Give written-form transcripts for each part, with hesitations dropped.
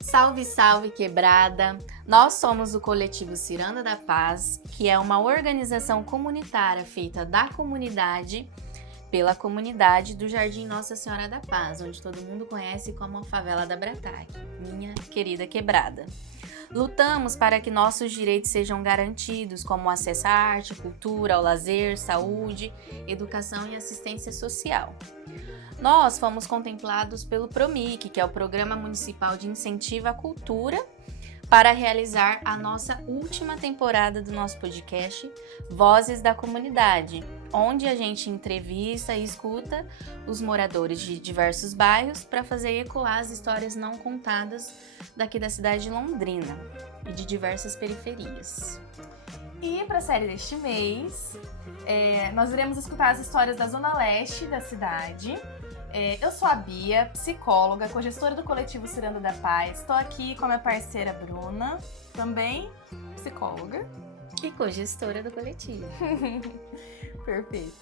Salve, salve, quebrada! Nós somos o Coletivo Ciranda da Paz, que é uma organização comunitária feita da comunidade, pela comunidade do Jardim Nossa Senhora da Paz, onde todo mundo conhece como a Favela da Brataque, minha querida quebrada. Lutamos para que nossos direitos sejam garantidos, como acesso à arte, cultura, ao lazer, saúde, educação e assistência social. Nós fomos contemplados pelo PROMIC, que é o Programa Municipal de Incentivo à Cultura, para realizar a nossa última temporada do nosso podcast Vozes da Comunidade, onde a gente entrevista e escuta os moradores de diversos bairros para fazer ecoar as histórias não contadas daqui da cidade de Londrina e de diversas periferias. E para a série deste mês, nós iremos escutar as histórias da Zona Leste da cidade. Eu sou a Bia, psicóloga, cogestora do Coletivo Ciranda da Paz. Estou aqui com a minha parceira Bruna, também psicóloga. E cogestora do coletivo. Perfeito.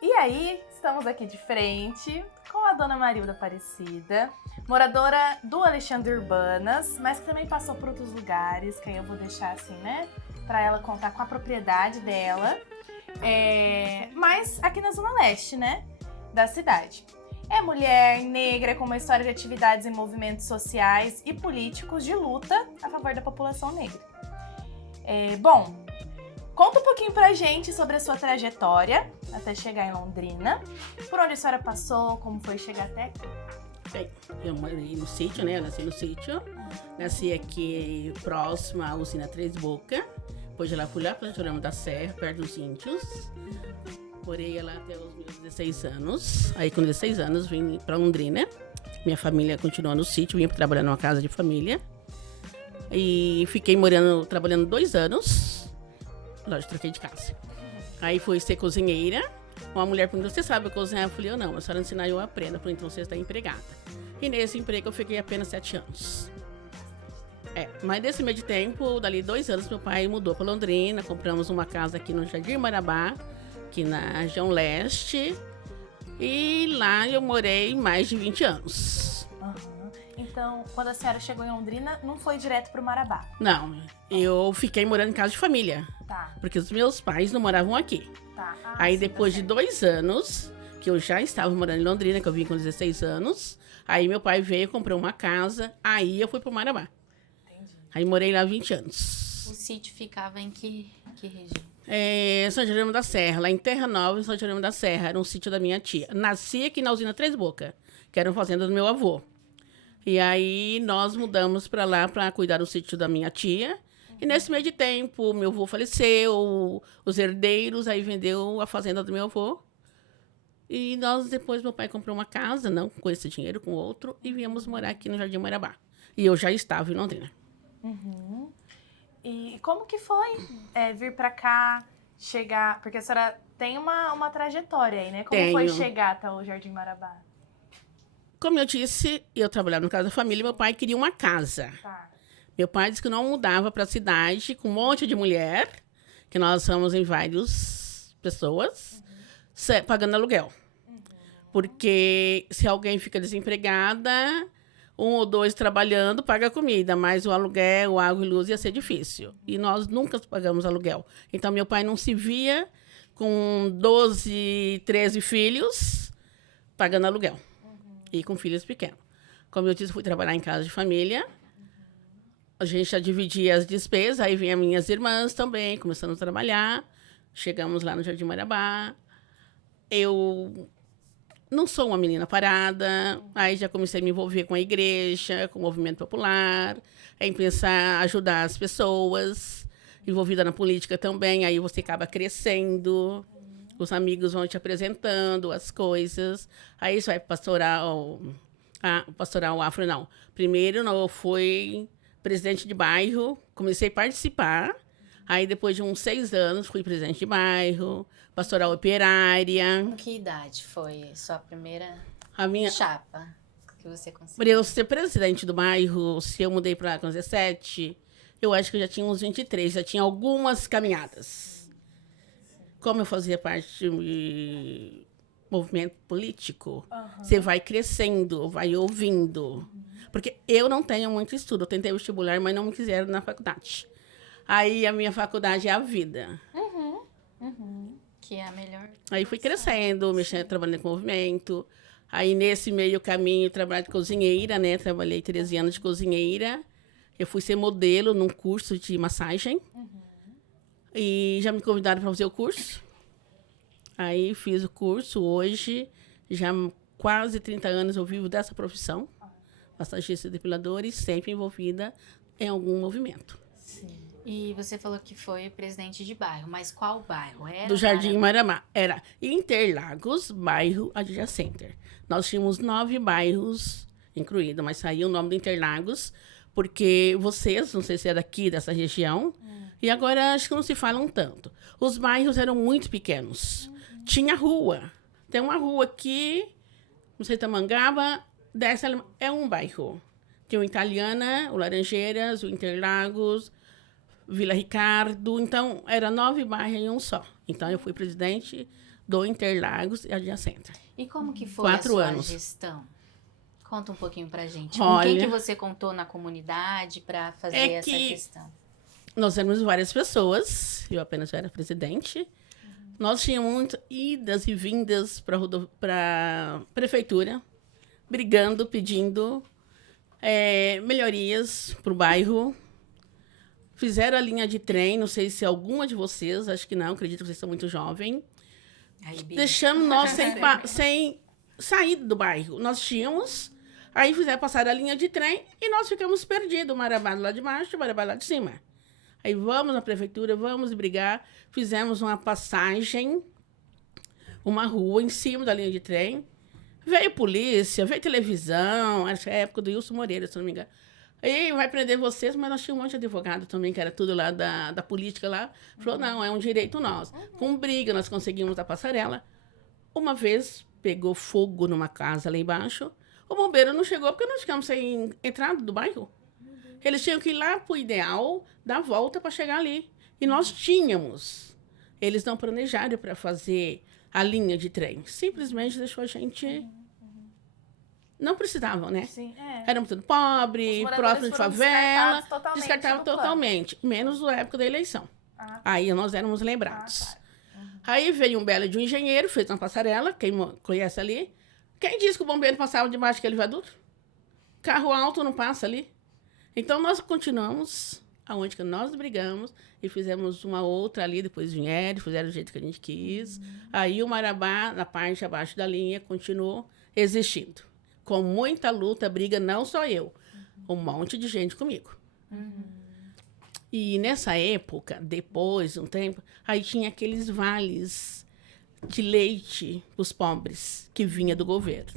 E aí, estamos aqui de frente com a dona Marilda Aparecida, moradora do Alexandre Urbanas, mas que também passou por outros lugares, que aí eu vou deixar assim, né, para ela contar com a propriedade dela. Mas aqui na Zona Leste, né, da cidade. É mulher negra com uma história de atividades em movimentos sociais e políticos de luta a favor da população negra. Bom, conta um pouquinho pra gente sobre a sua trajetória até chegar em Londrina. Por onde a senhora passou, como foi chegar até aqui? Bem, eu morei no sítio, né? Eu nasci no sítio. Nasci aqui próximo à usina Três Bocas. Depois ela fui lá para Jorama da Serra, perto dos Índios. Morei lá até os meus 16 anos. Aí com 16 anos vim para Londrina. Minha família continuou no sítio, vim trabalhar numa casa de família. E fiquei trabalhando 2 anos. Lógico, troquei de casa. Aí fui ser cozinheira. Uma mulher perguntou, você sabe cozinhar? Eu falei, não, a senhora ensinar eu aprendo. Eu falei, então você está empregada. E nesse emprego eu fiquei apenas 7 anos. Mas nesse meio de tempo, dali 2 anos, meu pai mudou para Londrina. Compramos uma casa aqui no Jardim Marabá, aqui na região leste, e lá eu morei mais de 20 anos. Uhum. Então, quando a senhora chegou em Londrina, não foi direto pro Marabá? Não, eu fiquei morando em casa de família, tá, porque os meus pais não moravam aqui. Tá. Aí depois de 2 anos, que eu já estava morando em Londrina, que eu vim com 16 anos, aí meu pai veio, comprou uma casa, aí eu fui pro Marabá. Entendi. Aí morei lá 20 anos. O sítio ficava em que região? São Jerônimo da Serra, lá em Terra Nova, em São Jerônimo da Serra, era um sítio da minha tia. Nasci aqui na usina Três Bocas, que era uma fazenda do meu avô. E aí nós mudamos para lá para cuidar do sítio da minha tia. E nesse meio de tempo, meu avô faleceu, os herdeiros aí vendeu a fazenda do meu avô. E depois meu pai comprou uma casa, não com esse dinheiro, com outro, e viemos morar aqui no Jardim Marabá. E eu já estava em Londrina. Uhum. E como que foi vir pra cá, chegar... Porque a senhora tem uma trajetória aí, né? Como foi chegar até o Jardim Marabá? Como eu disse, eu trabalhava no Casa da Família, meu pai queria uma casa. Tá. Meu pai disse que não mudava para a cidade com um monte de mulher, que nós somos em várias pessoas, pagando aluguel. Porque se alguém fica desempregada... 1 ou 2 trabalhando, paga comida, mas o aluguel, água e luz ia ser difícil. E nós nunca pagamos aluguel. Então, meu pai não se via com 12, 13 filhos pagando aluguel. E com filhos pequenos. Como eu disse, fui trabalhar em casa de família. A gente já dividia as despesas, aí vinham minhas irmãs também, começando a trabalhar. Chegamos lá no Jardim Marabá. Eu... não sou uma menina parada, aí já comecei a me envolver com a igreja, com o movimento popular, em pensar ajudar as pessoas, envolvida na política também, aí você acaba crescendo, os amigos vão te apresentando as coisas, aí você vai pastoral afro, não. Primeiro eu fui presidente de bairro, comecei a participar, aí depois de uns 6 anos fui presidente de bairro, pastoral operária. Com que idade foi sua primeira chapa que você conseguiu? Para eu ser presidente do bairro, se eu mudei para lá com 17, eu acho que eu já tinha uns 23, já tinha algumas caminhadas. como eu fazia parte de movimento político, você vai crescendo, vai ouvindo. Porque eu não tenho muito estudo. Eu tentei vestibular, mas não me quiseram na faculdade. Aí a minha faculdade é a vida. Que é a melhor. Aí fui crescendo, mexendo, trabalhando com movimento. Aí nesse meio caminho, trabalhei de cozinheira, né? Trabalhei 13 anos de cozinheira. Eu fui ser modelo num curso de massagem. E já me convidaram para fazer o curso. Aí fiz o curso. Hoje, já há quase 30 anos eu vivo dessa profissão. Massagista depiladora e sempre envolvida em algum movimento. E você falou que foi presidente de bairro, mas qual bairro? Era Do Jardim Maramá. Era Interlagos, bairro adjacente. Nós tínhamos 9 bairros incluídos, mas saiu o nome do Interlagos, porque vocês, não sei se é daqui, dessa região, e agora acho que não se falam tanto. Os bairros eram muito pequenos. Tinha rua. Tem uma rua aqui, não sei, Tamangaba, dessa é um bairro. Tem o Italiana, o Laranjeiras, o Interlagos, Vila Ricardo. Então, era 9 bairros em um só. Então, eu fui presidente do Interlagos e adjacente. E como que foi 4 a sua anos. gestão? Conta um pouquinho pra gente. Com Olha, quem que você contou na comunidade para fazer essa questão? Nós éramos várias pessoas, eu apenas era presidente. Nós tínhamos muitas idas e vindas para prefeitura, brigando, pedindo melhorias para o bairro. Fizeram a linha de trem, não sei se alguma de vocês, acho que não, acredito que vocês são muito jovens. Deixando nós sem saída do bairro. Nós tínhamos, aí fizeram passar a linha de trem e nós ficamos perdidos. Marabá lá de baixo, Marabá lá de cima. Aí vamos na prefeitura, vamos brigar. Fizemos uma passagem, uma rua em cima da linha de trem. Veio polícia, veio televisão, acho que é a época do Wilson Moreira, se não me engano. Aí vai prender vocês, mas nós tínhamos um monte de advogado também, que era tudo lá da política lá. Falou, não, é um direito nosso. Com briga, nós conseguimos a passarela. Uma vez, pegou fogo numa casa lá embaixo. O bombeiro não chegou porque nós ficamos sem entrada do bairro. Eles tinham que ir lá pro Ideal, dar a volta para chegar ali. E nós tínhamos. Eles não planejaram para fazer a linha de trem. Simplesmente deixou a gente... Não precisavam, né? Sim, Éramos tudo pobre, próximo de favela. Descartavam do plano. totalmente. Menos na época da eleição. Ah, Aí nós éramos lembrados. claro. Aí veio um belo de um engenheiro, fez uma passarela, quem conhece ali. Quem disse que o bombeiro passava debaixo daquele viaduto? Carro alto não passa ali. Então, nós continuamos aonde que nós brigamos e fizemos uma outra ali, depois vieram, fizeram do jeito que a gente quis. Aí o Marabá, na parte abaixo da linha, continuou existindo. Com muita luta, briga, não só eu. Um monte de gente comigo. E nessa época, depois de um tempo, aí tinha aqueles vales de leite para os pobres, que vinha do governo.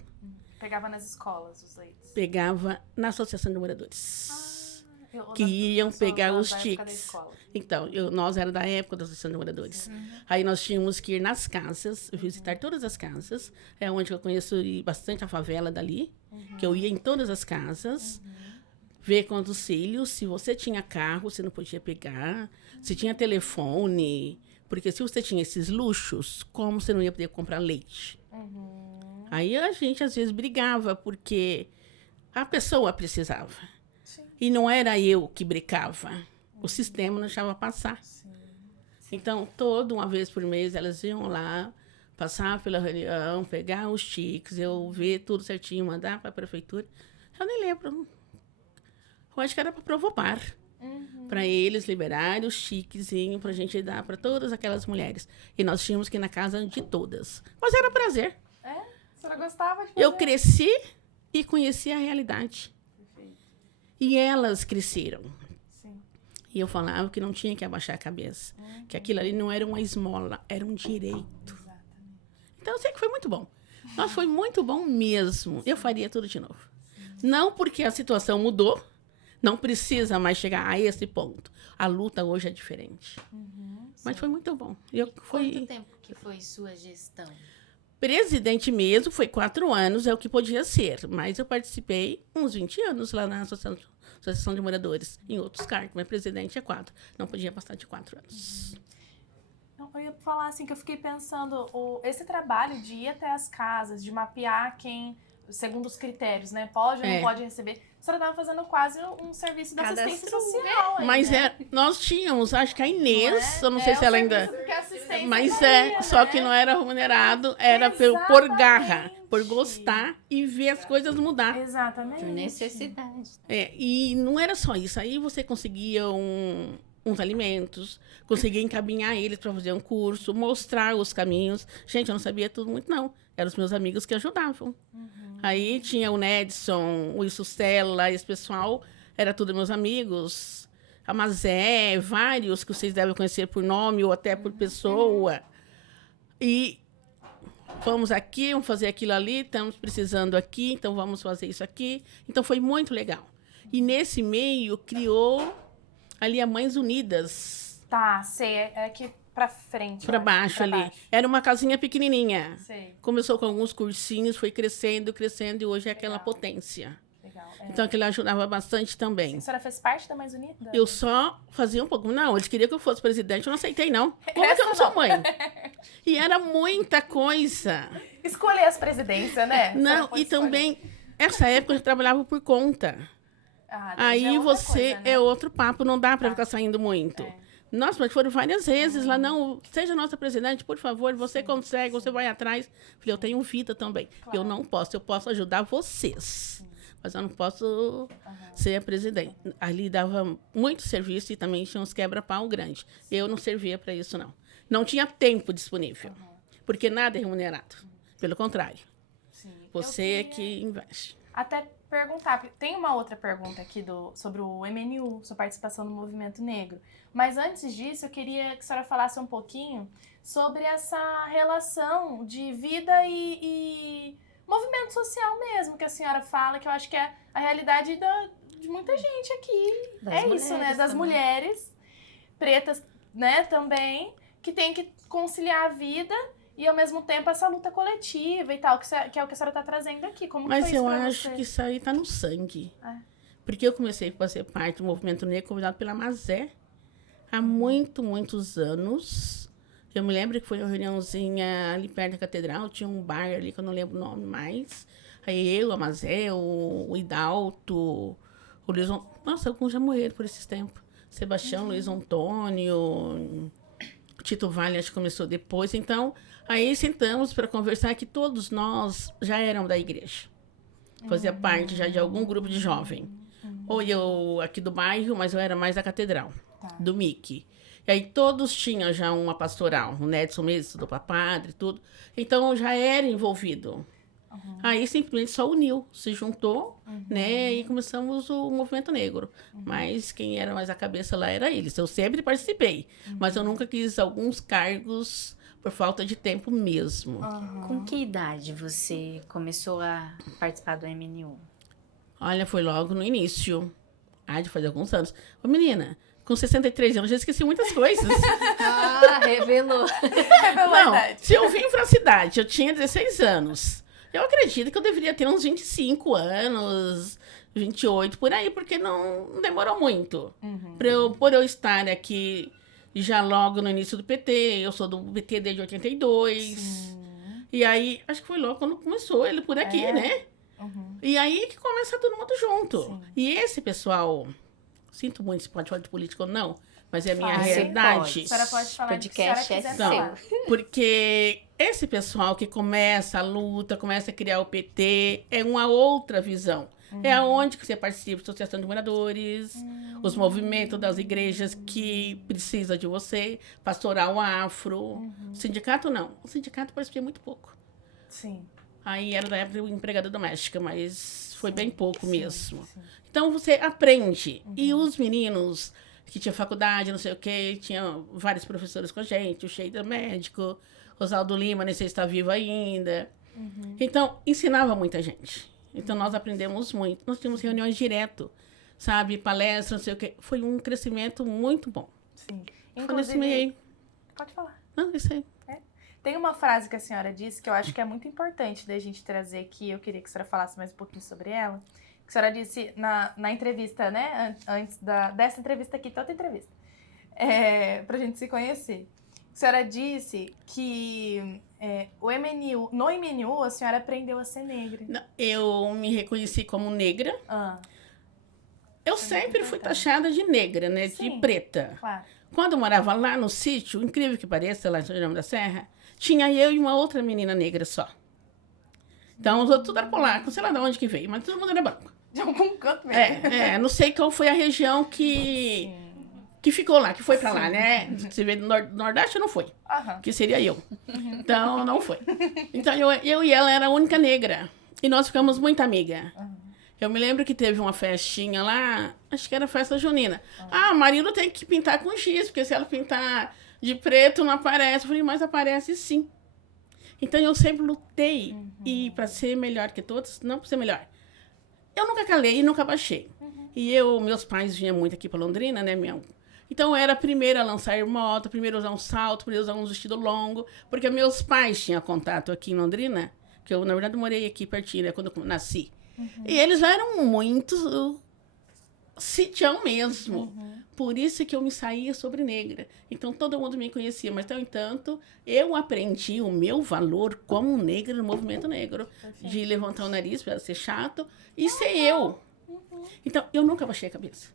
Pegava nas escolas os leites. Pegava na Associação de Moradores. Que iam pegar os tiques. Então, nós era da época da Associação de Moradores. Aí nós tínhamos que ir nas casas, visitar todas as casas. É onde eu conheço bastante a favela dali, que eu ia em todas as casas, ver quantos filhos, se você tinha carro, você não podia pegar, se tinha telefone, porque se você tinha esses luxos, como você não ia poder comprar leite? Aí a gente às vezes brigava, porque a pessoa precisava. E não era eu que brincava. O sistema não deixava passar. Então, toda uma vez por mês, elas iam lá, passar pela reunião, pegar os tiques, eu ver tudo certinho, mandar para a prefeitura. Eu nem lembro. Eu acho que era para provocar. Para eles liberarem os tiquezinhos para a gente dar para todas aquelas mulheres. E nós tínhamos que ir na casa de todas. Mas era prazer. Você não gostava de fazer? Eu cresci e conheci a realidade. E elas cresceram. Sim. E eu falava que não tinha que abaixar a cabeça. Que aquilo ali não era uma esmola, era um direito. Exatamente. Então, eu sei que foi muito bom. Mas foi muito bom mesmo. Eu faria tudo de novo. Não porque a situação mudou, não precisa mais chegar a esse ponto. A luta hoje é diferente. Mas foi muito bom. Quanto tempo que foi sua gestão? Presidente mesmo, foi 4 anos, é o que podia ser. Mas eu participei uns 20 anos lá na Associação de Moradores, em outros cargos. Mas presidente é 4. Não podia passar de 4 anos. Eu ia falar assim que eu fiquei pensando, esse trabalho de ir até as casas, de mapear quem, segundo os critérios, né? Pode ou não pode receber. A senhora estava fazendo quase um serviço de assistência social. Aí, Mas né? nós tínhamos, acho que a Inês, eu não sei se ela ainda... Que assistência Mas faria, só né? que não era remunerado, era por garra, Exatamente. por gostar e ver as coisas mudar. Exatamente. Por necessidade. E não era só isso, aí você conseguia uns alimentos, conseguia encaminhar eles para fazer um curso, mostrar os caminhos. Gente, eu não sabia tudo muito, não. Eram os meus amigos que ajudavam. Aí tinha o Nedson, o Isustela, esse pessoal, era tudo meus amigos. A Mazé, vários que vocês devem conhecer por nome ou até por pessoa. E vamos aqui, vamos fazer aquilo ali, estamos precisando aqui, então vamos fazer isso aqui. Então foi muito legal. E nesse meio criou ali a Mães Unidas. Tá, sei. É aqui pra frente. Para eu acho, baixo pra ali. baixo. Era uma casinha pequenininha. Sei. Começou com alguns cursinhos, foi crescendo, crescendo e hoje é aquela Legal. potência. Legal. Então aquilo ajudava bastante também. A senhora fez parte da Mais Unida? Eu só fazia um pouco. Não, eles queriam que eu fosse presidente, eu não aceitei, não. Como que eu não Essa sou mãe? E era muita coisa. Escolher as presidências, né? Não, Foi e também, essa época eu já trabalhava por conta. Ah, daí já Aí é outra você coisa, né? é outro papo, não dá para Tá. ficar saindo muito. É. Nossa, mas foram várias vezes lá, não, seja nossa presidente, por favor, você consegue, você vai atrás. Falei, eu tenho vida também. Claro. Eu não posso, eu posso ajudar vocês, mas eu não posso ser a presidente. Ali dava muito serviço e também tinha uns quebra-pau grandes. Eu não servia para isso, não. Não tinha tempo disponível, porque nada é remunerado. Pelo contrário, Sim. você Eu é queria que investe. até perguntar, porque tem uma outra pergunta aqui sobre o MNU, sua participação no movimento negro. Mas antes disso, eu queria que a senhora falasse um pouquinho sobre essa relação de vida e movimento social mesmo, que a senhora fala, que eu acho que é a realidade de muita gente aqui. Das isso, né? mulheres Das também. mulheres pretas, né, também, que tem que conciliar a vida e, ao mesmo tempo, essa luta coletiva e tal, que é o que a senhora está trazendo aqui. Como Mas foi isso eu pra acho você? que isso aí tá no sangue. É. Porque eu comecei a fazer parte do movimento negro convidado pela Mazé há muitos anos. Eu me lembro que foi uma reuniãozinha ali perto da catedral, tinha um bar ali que eu não lembro o nome mais. Aí eu, a Mazé, o Hidalto, o Luiz... Nossa, alguns já morreram por esses tempos. Sebastião, Luiz Antônio, Tito Vale, acho que começou depois. Então, aí sentamos para conversar que todos nós já éramos da igreja. Fazia parte já de algum grupo de jovem. Ou eu aqui do bairro, mas eu era mais da catedral, Tá. do MIC. E aí todos tinham já uma pastoral. O Nedson mesmo estudou para padre, tudo. Então, eu já era envolvido. Aí simplesmente só uniu, se juntou, né? E começamos o movimento negro. Mas quem era mais a cabeça lá era eles. Eu sempre participei, mas eu nunca quis alguns cargos por falta de tempo mesmo. Com que idade você começou a participar do MNU? Olha, foi logo no início. De fazer alguns anos. Ô, menina, com 63 anos, já esqueci muitas coisas. Ah, revelou. Não, se eu vim pra cidade, eu tinha 16 anos. Eu acredito que eu deveria ter uns 25 anos, 28, por aí, porque não demorou muito. Por eu estar aqui já logo no início do PT, eu sou do PT desde 82. E aí, acho que foi logo quando começou ele por aqui, né? E aí que começa todo mundo junto. Sim. E esse pessoal, sinto muito se pode falar de política ou não, mas é a minha Fala. realidade. A senhora pode falar do que a Podcast senhora é quiser seu. falar. Porque esse pessoal que começa a luta, começa a criar o PT, é uma outra visão. É aonde que você participa da Associação de Moradores, os movimentos das igrejas que precisa de você, pastoral afro. Sindicato não. O sindicato participei muito pouco. Sim. Aí era da época de empregada doméstica, mas foi bem pouco sim, mesmo. sim. Então você aprende. E os meninos que tinham faculdade, não sei o quê, tinha vários professores com a gente, o Sheida médico, Rosaldo Lima, nem sei se está vivo ainda. Então, ensinava muita gente. Então, nós aprendemos muito. Nós tínhamos reuniões direto, sabe? Palestras, não sei o quê. Foi um crescimento muito bom. Sim. Foi nesse meio aí. Pode falar. Não, isso aí. Tem uma frase que a senhora disse que eu acho que é muito importante da gente trazer aqui. Eu queria que a senhora falasse mais um pouquinho sobre ela. Que a senhora disse na entrevista, né? Antes dessa entrevista aqui, toda entrevista. Pra gente se conhecer. A senhora disse que no MNU a senhora aprendeu a ser negra. Não, eu me reconheci como negra. Eu sempre fui taxada de negra, né? De Sim. preta. Claro. Quando eu morava lá no sítio, incrível que pareça, lá em São João da Serra, tinha eu e uma outra menina negra só. Então, os outros tudo era polaco, sei lá de onde que veio, mas todo mundo era branco. De algum canto mesmo. Não sei qual foi a região que ficou lá, que foi pra lá, né? Se vê do Nordeste, não foi. Que seria eu. Então, não foi. Então, eu e ela era a única negra. E nós ficamos muito amiga. Eu me lembro que teve uma festinha lá, acho que era festa junina. Ah, marido tem que pintar com giz, porque se ela pintar de preto não aparece. Eu falei, mas aparece sim. Então eu sempre lutei e para ser melhor que todos, não para ser melhor. Eu nunca calei e nunca baixei. E meus pais vinham muito aqui para Londrina, né, Então eu era a primeira a lançar moto, a primeira a usar um salto, a primeira a usar um vestido longo, porque meus pais tinham contato aqui em Londrina, que eu, na verdade, morei aqui pertinho, né, quando eu nasci. E eles eram muito sitião mesmo. Por isso que eu me saía sobre negra. Então, todo mundo me conhecia. Mas, no entanto, eu aprendi o meu valor como negra no movimento negro. De levantar o nariz para ser chato e ser eu. Então, eu nunca baixei a cabeça.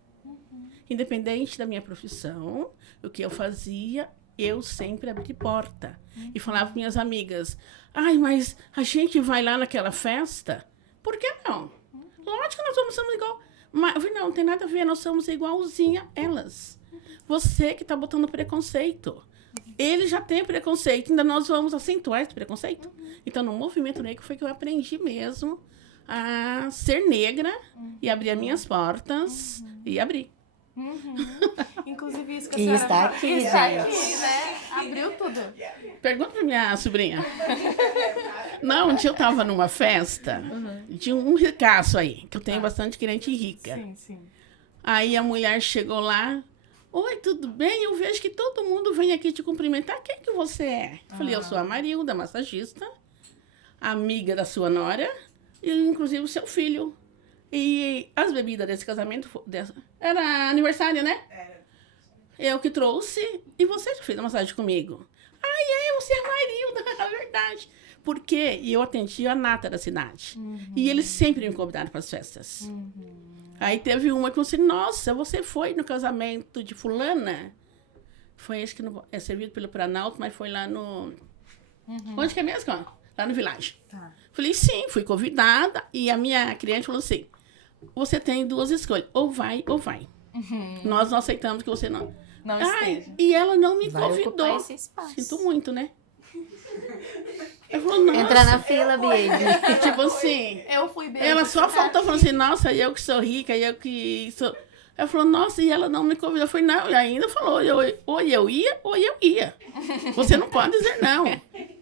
Independente da minha profissão, o que eu fazia, eu sempre abri porta. E falava para minhas amigas, ai, mas a gente vai lá naquela festa? Por que não? Lógico que nós somos igual. Mas, eu falei, não tem nada a ver, nós somos igualzinha elas. Você que está botando preconceito. Ele já tem preconceito, ainda nós vamos acentuar esse preconceito. Então, no movimento negro foi que eu aprendi mesmo a ser negra e abrir as minhas portas e abrir. Inclusive isso que a E senhora está aqui, está gente. aqui, né? Abriu tudo. Pergunta pra minha sobrinha. Não, um dia eu tava numa festa, tinha um ricaço aí, que eu tenho bastante cliente rica. Sim. Aí a mulher chegou lá, oi, tudo bem? Eu vejo que todo mundo vem aqui te cumprimentar. Quem que você é? Eu falei, eu sou a Marilda, massagista, amiga da sua nora, e inclusive o seu filho. E as bebidas desse casamento, era aniversário, né? Eu que trouxe, e você já fez a massagem comigo. Você é a Marilda, é verdade. Porque eu atendi a nata da cidade. E eles sempre me convidaram para as festas. Aí teve uma que eu disse, nossa, você foi no casamento de fulana? Foi esse que não é servido pelo Planalto, mas foi lá no... Onde que é mesmo? Lá no Village. Tá. Falei, sim, fui convidada. E a minha cliente falou assim, você tem duas escolhas, ou vai ou vai. Nós não aceitamos que você não... Não esteja. E ela não me Vai convidou. ocupar esse espaço. Sinto muito, né? Ela falou, nossa. Entra na fila, baby. Tipo assim, Eu fui bem. ela só faltou falando assim, nossa, eu que sou rica, eu que sou... Ela falou, nossa, e ela não me convidou. Eu falei, não, e ainda falou, ou eu ia, ou eu ia. Você não pode dizer não.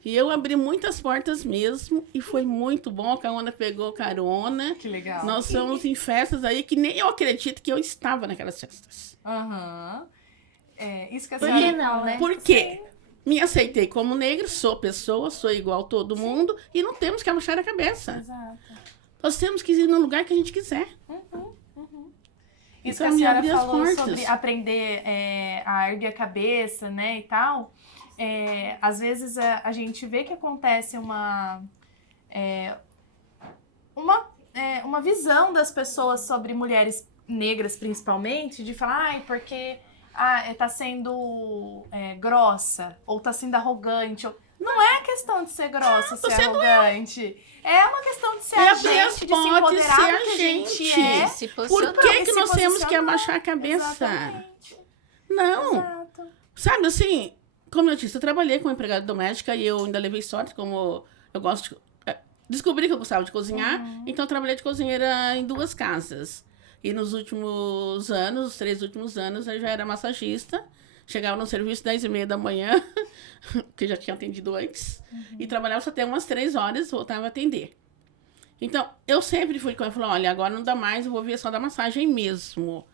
E eu abri muitas portas mesmo, e foi muito bom. A Caona pegou carona. Que legal. Nós fomos em festas aí que nem eu acredito que eu estava naquelas festas. Isso que a Por senhora que não, falou. né? Por quê? Me aceitei como negra, sou pessoa, sou igual a todo mundo, e não temos que abaixar a cabeça. Exato. Nós temos que ir no lugar que a gente quiser. Isso Então, que a me senhora abrir as falou portas. sobre aprender a erguer a cabeça, né, e tal. Às vezes a gente vê que acontece uma visão das pessoas sobre mulheres negras, principalmente, de falar, ai, porque tá sendo grossa, ou tá sendo arrogante. Não é questão de ser grossa, ser arrogante. É uma questão de ser a abrir as gente, de se portas, empoderar ser do a que a gente gente. é. Se Por posicionar. que, que se nós temos que posicionar. abaixar a cabeça? Exatamente. Não. Exato. Sabe assim, como eu disse, eu trabalhei como empregada doméstica e eu ainda levei sorte, como eu gosto de... Descobri que eu gostava de cozinhar, então eu trabalhei de cozinheira em 2 casas. E nos últimos anos, os 3 últimos anos, eu já era massagista. Chegava no serviço 10h30 da manhã, que eu já tinha atendido antes, e trabalhava só até umas 3 horas, voltava a atender. Então, eu sempre fui com ela, falei, olha, agora não dá mais, eu vou ver só da massagem mesmo.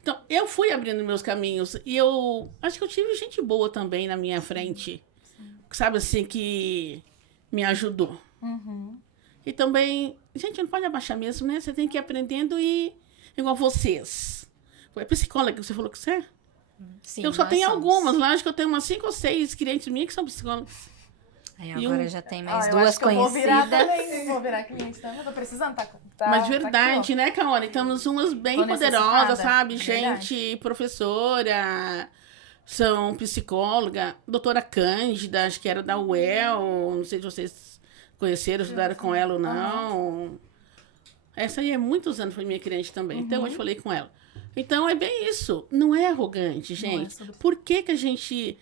Então, eu fui abrindo meus caminhos, e eu acho que eu tive gente boa também na minha frente, sabe assim, que me ajudou. E também, gente, não pode abaixar mesmo, né? Você tem que ir aprendendo e igual vocês. Foi a psicóloga que você falou que você é? Sim, Eu só nós tenho somos. algumas, lá acho que eu tenho umas 5 ou 6 clientes minhas que são psicólogos. Aí E agora já tem mais eu duas acho que eu vou virar conhecidas. também. Vou virar cliente também. Eu tô precisando, tá Mas aqui, verdade, ó. né, Kaone? Temos umas bem Tô poderosas, necessitada. sabe? Verdade. Gente, professora, são psicóloga, doutora Cândida, acho que era da UEL, não sei se vocês conheceram, estudaram com ela ou não. Essa aí há muitos anos foi minha cliente também, até hoje falei com ela. Então é bem isso, não é arrogante, Não é gente. sobre- Por que que a gente...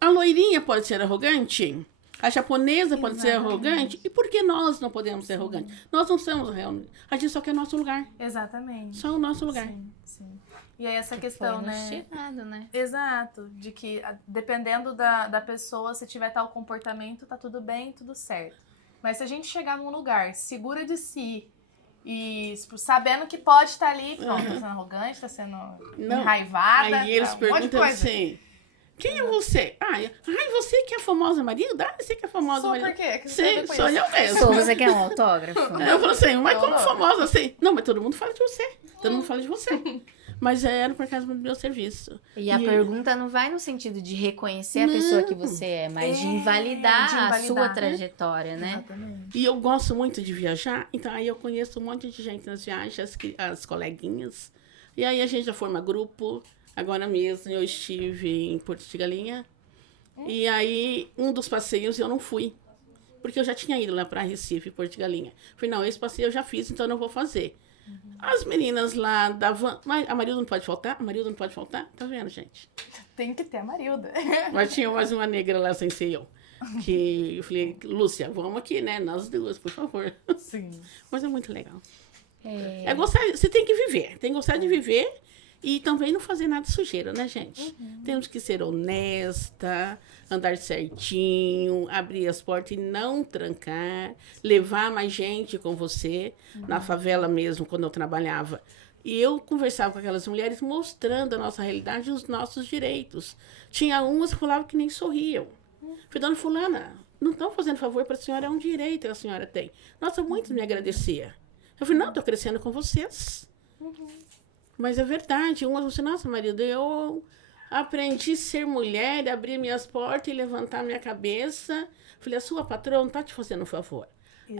A loirinha pode ser arrogante? A japonesa pode ser arrogante? E por que nós não podemos ser arrogantes? Nós não somos realmente. A gente só quer nosso lugar. Exatamente. Só o nosso lugar. Sim, sim. E aí essa Foi questão, nos né? tirado, né? Exato, de que dependendo da pessoa, se tiver tal comportamento, tá tudo bem, tudo certo. Mas se a gente chegar num lugar segura de si e tipo, sabendo que pode estar ali, pronto, tá sendo arrogante, tá sendo Não. enraivada, Aí eles tá, um monte de perguntam coisa. assim: quem é você? Ai, você que é a famosa Marilda? Ah, você que é a famosa Sou Marilda? por quê? Que você tem a ver Sim, com sou isso? eu mesmo. Sou, você quer um autógrafo? Eu falo assim, mas como Não. famosa assim? Não, mas todo mundo fala de você. Todo mundo fala de você. Mas era por causa do meu serviço. E a E- pergunta não vai no sentido de reconhecer a pessoa que você é, mas de invalidar, de a invalidar. sua trajetória, né? Exatamente. E eu gosto muito de viajar, então aí eu conheço um monte de gente nas viagens, as coleguinhas. E aí a gente já forma grupo. Agora mesmo eu estive em Porto de Galinha. E aí um dos passeios eu não fui. Porque eu já tinha ido lá para Recife, Porto de Galinha. Falei, não, esse passeio eu já fiz, então eu não vou fazer. As meninas lá da van... Mas a Marilda não pode faltar? A Marilda não pode faltar? Tá vendo, gente? Tem que ter a Marilda. Mas tinha mais uma negra lá sem ser eu. Que eu falei, Lúcia, vamos aqui, né? Nós duas, por favor. Sim. Mas é muito legal. É, É gostar, você tem que viver. Tem que gostar de viver e também não fazer nada sujeira, né, gente? Temos que ser honesta, andar certinho, abrir as portas e não trancar, levar mais gente com você. Na favela mesmo, quando eu trabalhava. E eu conversava com aquelas mulheres mostrando a nossa realidade e os nossos direitos. Tinha umas que falavam que nem sorriam. Falei, dona fulana, não estão fazendo favor para a senhora, é um direito que a senhora tem. Nossa, muitos me agradeciam. Eu falei, não, estou crescendo com vocês. Mas é verdade. Umas você, nossa, marido, eu aprendi a ser mulher, abrir minhas portas e levantar minha cabeça. Falei, a sua patroa não está te fazendo um favor.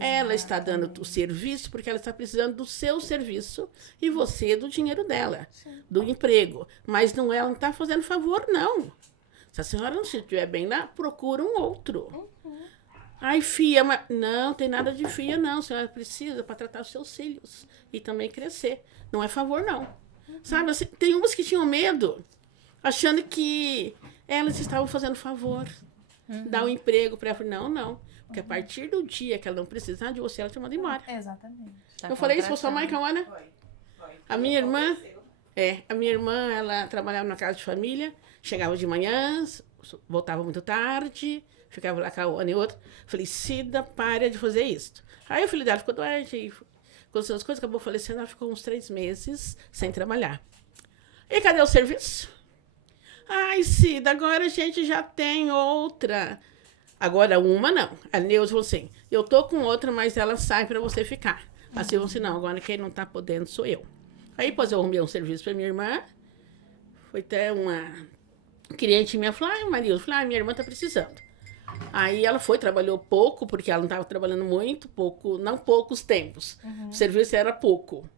Ela está dando o serviço porque ela está precisando do seu serviço e você do dinheiro dela, do emprego. Mas não, ela não está fazendo favor, não. Se a senhora não estiver bem lá, procura um outro. Ai, fia, mas... Não, tem nada de fia, não. A senhora precisa para tratar os seus filhos e também crescer. Não é favor, não. Sabe, assim, tem umas que tinham medo, achando que elas estavam fazendo favor. Dar um emprego para ela. Não, não. Porque a partir do dia que ela não precisar de você, ela te manda embora. Exatamente. tá Eu falei isso pra sua mãe, contratando. Kawana? A minha irmã, ela trabalhava na casa de família, chegava de manhã, voltava muito tarde, ficava lá com a Ana e outra. Falei, Cida, para de fazer isso. Aí o filho dela ficou doente, e aconteceu as coisas, acabou falecendo, ela ficou uns 3 meses sem trabalhar. E cadê o serviço? Ai, Cida, agora a gente já tem outra. Agora uma não. A Neuza falou assim, eu tô com outra, mas ela sai pra você ficar. Assim, eu falei assim, não, agora quem não tá podendo sou eu. Aí depois eu arrumei um serviço pra minha irmã. Foi até uma cliente minha, falou, ai, Maria, eu falei, minha irmã tá precisando. Aí ela foi, trabalhou pouco, porque ela não estava trabalhando muito, pouco, não poucos tempos. O serviço era pouco.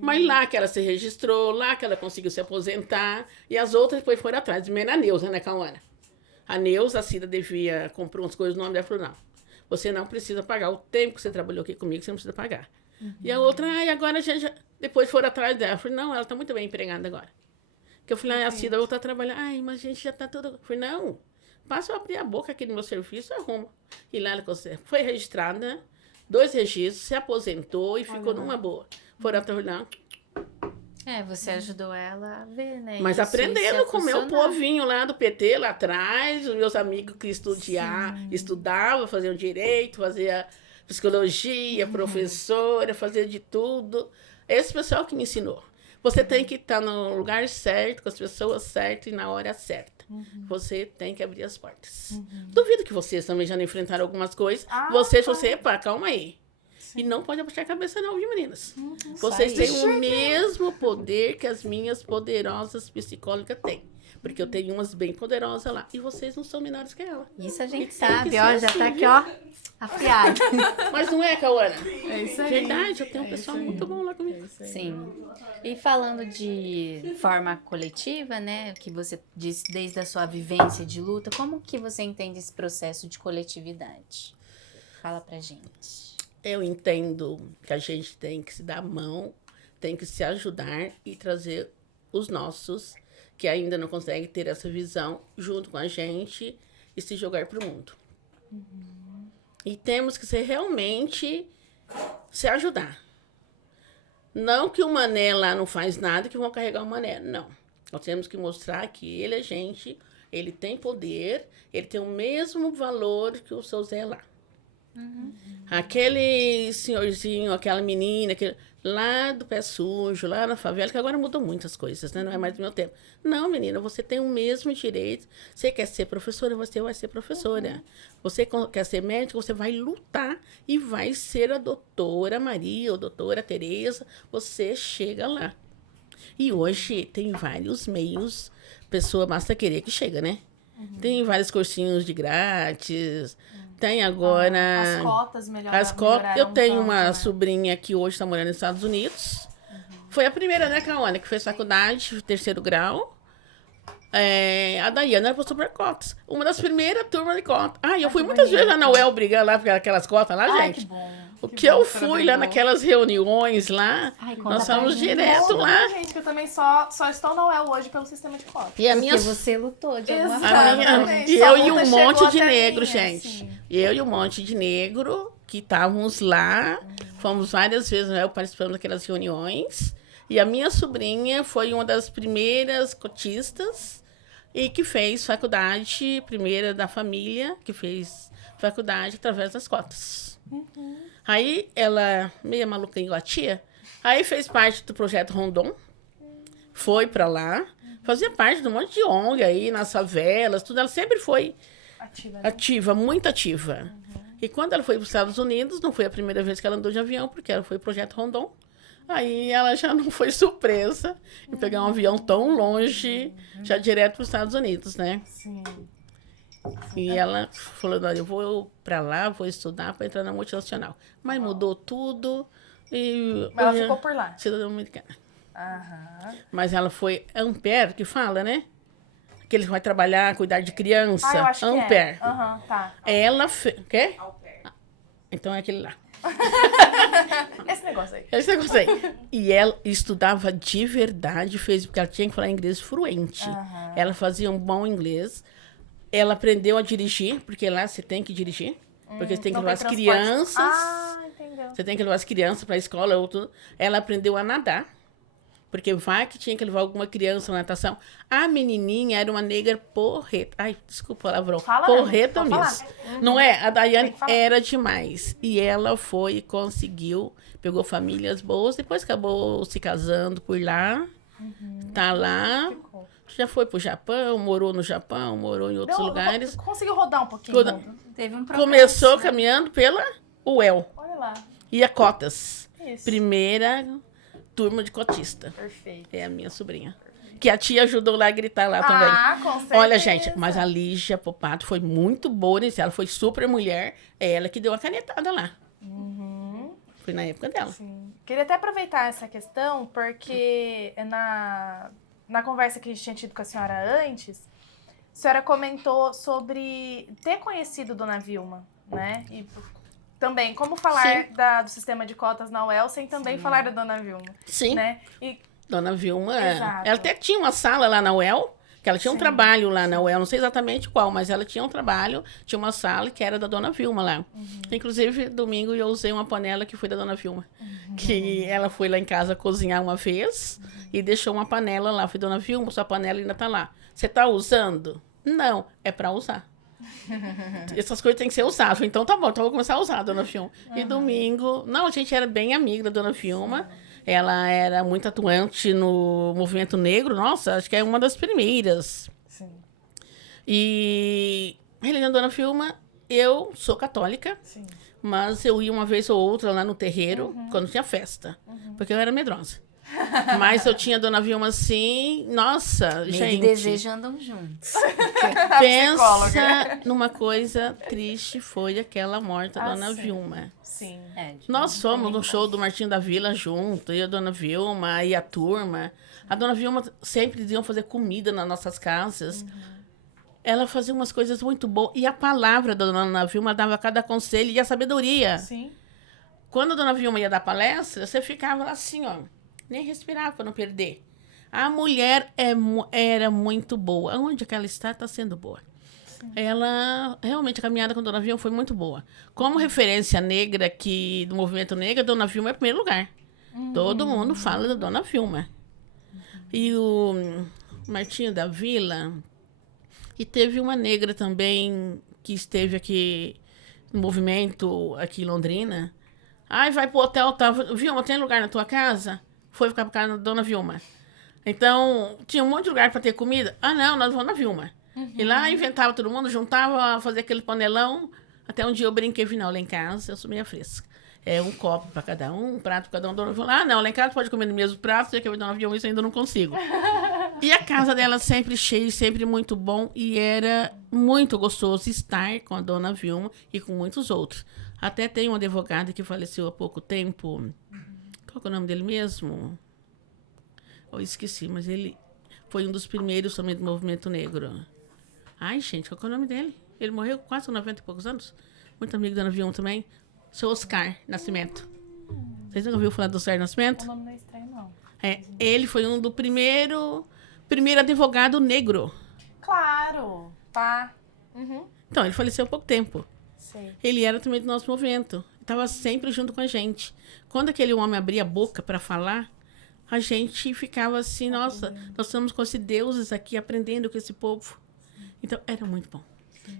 Mas lá que ela se registrou, lá que ela conseguiu se aposentar, e as outras depois foram atrás, menos a Neuza, né, Cauana? A Neuza, a Cida devia comprar umas coisas no nome dela, falou, não, você não precisa pagar o tempo que você trabalhou aqui comigo, você não precisa pagar. E a outra, ai, agora a gente já... Depois foram atrás dela, eu falei, não, ela está muito bem empregada agora. Que eu falei, a Cida voltou a trabalhar, ai, mas a gente já está tudo... Eu falei, não, passa eu abrir a boca aqui no meu serviço, arruma. E lá ela foi registrada, 2 registros, se aposentou e ficou numa boa. Foram atrás lá. É, você ajudou ela a ver, né? Mas isso aprendendo ia com o meu funcionar. povinho lá do PT, lá atrás, os meus amigos que estudavam, faziam direito, fazia psicologia, professora, fazia de tudo. Esse pessoal que me ensinou. Você tem que estar no lugar certo, com as pessoas certas e na hora certa. Você tem que abrir as portas. Duvido que vocês também já não enfrentaram algumas coisas. Você, epa, calma aí. E não pode abaixar a cabeça não, viu, meninas? Isso Vocês aí. têm o mesmo poder que as minhas poderosas psicólogas têm. Porque eu tenho umas bem poderosas lá. E vocês não são menores que ela. Isso a E gente tem que sabe, ser ó, já assim, tá aqui, viu? ó, afiado. Mas não é, Cauana? É isso aí. Verdade, eu tenho um É pessoal isso aí. muito bom lá comigo. Sim. E falando de forma coletiva, né, que você disse desde a sua vivência de luta, como que você entende esse processo de coletividade? Fala pra gente. Eu entendo que a gente tem que se dar a mão, tem que se ajudar e trazer os nossos, que ainda não conseguem ter essa visão, junto com a gente e se jogar pro mundo. E temos que ser realmente se ajudar. Não que o mané lá não faz nada que vão carregar o mané, não. Nós temos que mostrar que ele é gente, ele tem poder, ele tem o mesmo valor que o seu Zé lá. Aquele senhorzinho, aquela menina, lá do pé sujo, lá na favela, que agora mudou muitas coisas, né? Não é mais do meu tempo. Não, menina, você tem o mesmo direito. Você quer ser professora, você vai ser professora. Você quer ser médico, você vai lutar e vai ser a doutora Maria ou doutora Tereza. Você chega lá. E hoje tem vários meios, pessoa basta querer que chega, né? Tem vários cursinhos de grátis, tem agora... As cotas melhoraram. As cotas, eu tenho tanto, uma né? sobrinha que hoje está morando nos Estados Unidos. Foi a primeira, né, Cauana, que fez faculdade, terceiro grau. A Daiana era professora por cotas. Uma das primeiras turmas de cotas. Eu fui que muitas bonito. vezes lá na UEL brigando lá por aquelas cotas lá, Ai, gente. que bom. O Que que bom eu que você fui lá brigou. naquelas reuniões lá, Ai, conta nós pra fomos gente. direto Conta lá. pra gente, que eu também só estou na UEL hoje pelo sistema de cotas. E a Porque minha você lutou de alguma Exato. A forma. minha, Exatamente. e Sua eu e luta um chegou monte de até negro, mim, gente. assim. Eu e um monte de negro que estávamos lá. Fomos várias vezes, né, participando daquelas reuniões. E a minha sobrinha foi uma das primeiras cotistas e que fez faculdade, primeira da família, que fez faculdade através das cotas. Aí ela, meio maluquinha igual a tia, aí fez parte do projeto Rondon, foi pra lá, fazia parte de um monte de ONG aí, nas favelas, tudo. Ela sempre foi Ativa, né? ativa, muito ativa. E quando ela foi para os Estados Unidos, não foi a primeira vez que ela andou de avião, porque ela foi pro projeto Rondon. Aí ela já não foi surpresa em pegar um avião tão longe, já direto para os Estados Unidos, né? Sim. E ela falou, olha, eu vou para lá, vou estudar para entrar na multinacional. Mas mudou tudo e... Mas ela hoje ficou é por lá. cidadã americana. Aham. Mas ela foi Ampere, que fala, né? Que ele vai trabalhar, cuidar de criança. Eu acho que Ampere. é. Aham, tá. Ela fez... Quê? Então é aquele lá. Esse negócio aí. Esse negócio aí. E ela estudava de verdade, fez porque ela tinha que falar inglês fluente. Aham. Ela fazia um bom inglês. Ela aprendeu a dirigir, porque lá você tem que dirigir. Porque você tem que Não levar as transporte. crianças. Ah, entendeu. Você tem que levar as crianças para a escola. Ou tudo. Ela aprendeu a nadar. Porque vai que tinha que levar alguma criança na natação. A menininha era uma negra porreta. Ai, desculpa o palavrão. Fala Porreta mesmo, pode mesmo. falar. Não é? A Tem Daiane que falar. era demais. E ela foi e conseguiu. Pegou famílias boas. Depois acabou se casando por lá. Tá lá. Ficou. Já foi pro Japão, morou no Japão, morou em outros lugares. Conseguiu rodar um pouquinho. Roda- Roda. Teve um programa. Começou caminhando pela UEL. Olha lá. E a Cotas. Isso. Primeira turma de cotista. Perfeito. É a minha sobrinha. Que a tia ajudou lá a gritar lá também. Ah, com certeza. Olha, gente, mas a Lígia Popato foi muito boa nisso. Ela foi super mulher. É ela que deu a canetada lá. Foi na época dela. Sim. Queria até aproveitar essa questão, porque na conversa que a gente tinha tido com a senhora antes, a senhora comentou sobre ter conhecido Dona Vilma, né? E também, como falar do sistema de cotas na UEL sem também falar da Dona Vilma, Sim. né? E Dona Vilma, Exato. ela até tinha uma sala lá na UEL, que ela tinha um Sim. trabalho lá na UEL, não sei exatamente qual, mas ela tinha um trabalho, tinha uma sala que era da Dona Vilma lá. Inclusive, domingo eu usei uma panela que foi da Dona Vilma, que ela foi lá em casa cozinhar uma vez e deixou uma panela lá. Foi, Dona Vilma, sua panela ainda tá lá. Você tá usando? Não, é pra usar. Essas coisas têm que ser usadas. Falei, então tá bom, então eu vou começar a usar, Dona Vilma. E domingo... Não, a gente era bem amiga da Dona Vilma. Ela era muito atuante no movimento negro. Nossa, acho que é uma das primeiras. sim. E a Dona Vilma, eu sou católica, Sim. mas eu ia uma vez ou outra lá no terreiro, quando tinha festa, porque eu era medrosa. Mas eu tinha a Dona Vilma assim, nossa, Medo gente. e desejo andam juntos. Pensa numa coisa triste, foi aquela morte da Dona sim. Vilma. Sim. Nós fomos no show do Martinho da Vila junto, e a Dona Vilma e a turma. A Dona Vilma sempre diziam fazer comida nas nossas casas. Ela fazia umas coisas muito boas. E a palavra da Dona Vilma dava cada conselho e a sabedoria. Sim. Quando a Dona Vilma ia dar palestra, você ficava lá assim, ó. Nem respirava para não perder. A mulher era muito boa. Onde que ela está sendo boa. Ela, realmente, a caminhada com a Dona Vilma foi muito boa. Como referência negra aqui do movimento negro, a Dona Vilma é em primeiro lugar. Todo mundo fala da Dona Vilma. E o Martinho da Vila... E teve uma negra também que esteve aqui no movimento aqui em Londrina. Ai, vai pro hotel, tá? Vilma, tem lugar na tua casa? Foi ficar pra casa da Dona Vilma. Então, tinha um monte de lugar para ter comida. Ah, não, nós vamos na Vilma. E lá inventava todo mundo, juntava, fazia aquele panelão. Até um dia eu brinquei, final, lá em casa, eu sou meio fresca. É um copo para cada um prato para cada um. Dona Vilma, ah, não, lá em casa pode comer no mesmo prato, já que eu Dona Vilma, isso eu ainda não consigo. E a casa dela sempre cheia, sempre muito bom. E era muito gostoso estar com a Dona Vilma e com muitos outros. Até tem um advogado que faleceu há pouco tempo. Qual que é o nome dele mesmo? Eu esqueci, mas ele foi um dos primeiros também do movimento negro. Ai, gente, qual que é o nome dele? Ele morreu com quase 90 e poucos anos. Muito amigo da Dona Vilma também. Seu Oscar Nascimento. Vocês nunca ouviram falar do Oscar Nascimento? O nome não é estranho, não. Ele foi um do primeiro advogado negro. Claro, tá. Então, ele faleceu há pouco tempo. Sei. Ele era também do nosso movimento. Estava sempre junto com a gente. Quando aquele homem abria a boca para falar, a gente ficava assim, nossa, nós estamos com esses deuses aqui, aprendendo com esse povo. Então, era muito bom.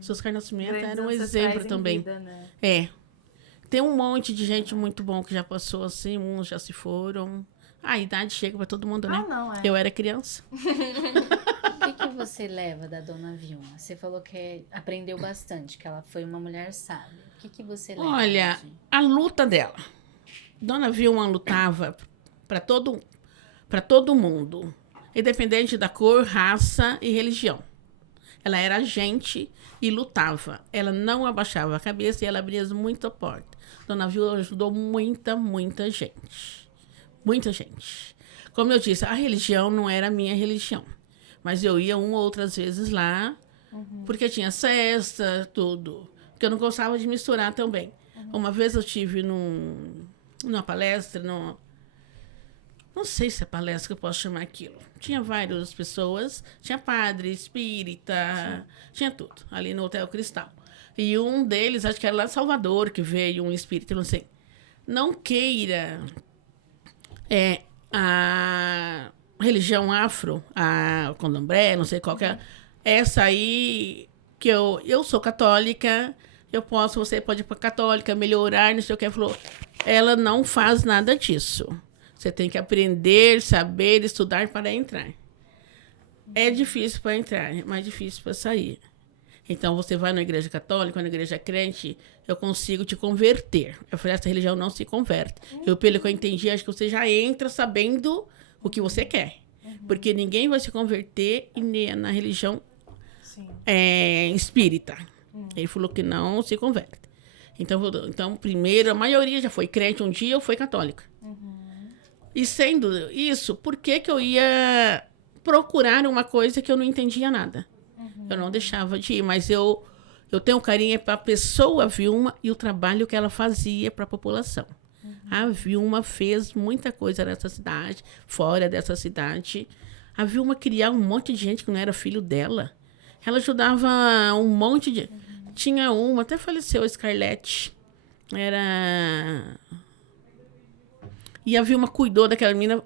Seu Oscar Nascimento era um exemplo também. Vida, né? Tem um monte de gente muito bom que já passou assim, uns já se foram. A idade chega para todo mundo, né? Ah, não, é. Eu era criança. O que você leva da Dona Vilma? Você falou que aprendeu bastante, que ela foi uma mulher sábia. O que você leva? Olha, hoje? a luta dela. Dona Vilma lutava para todo mundo, independente da cor, raça e religião. Ela era gente e lutava. Ela não abaixava a cabeça e ela abria muita porta. Dona Vilma ajudou muita gente. Muita gente. Como eu disse, a religião não era a minha religião. Mas eu ia uma ou outras vezes lá, porque tinha cesta, tudo. Porque eu não gostava de misturar também. Uma vez eu tive numa palestra, não sei se é palestra que eu posso chamar aquilo. Tinha várias pessoas, tinha padre, espírita, tinha tudo, ali no Hotel Cristal. E um deles, acho que era lá de Salvador, que veio um espírita, não sei. Não queira a religião afro, a candomblé, não sei qual que é. Essa aí, que eu sou católica, você pode ir para católica, melhorar, não sei o que. Ela falou, ela não faz nada disso. Você tem que aprender, saber, estudar para entrar. É difícil para entrar, é mais difícil para sair. Então, você vai na igreja católica, na igreja crente, eu consigo te converter. Eu falei, essa religião não se converte. Pelo que eu entendi, acho que você já entra sabendo o que você quer. Porque ninguém vai se converter na religião espírita. Ele falou que não se converte. Então, primeiro, a maioria já foi crente um dia ou foi católica. E sendo isso, por que eu ia procurar uma coisa que eu não entendia nada? Eu não deixava de ir, mas eu tenho carinho para a pessoa Vilma e o trabalho que ela fazia para a população. A Vilma fez muita coisa nessa cidade, fora dessa cidade. A Vilma criava um monte de gente que não era filho dela. Ela ajudava um monte de... Tinha uma, até faleceu, a Scarlett. E a Vilma cuidou daquela menina.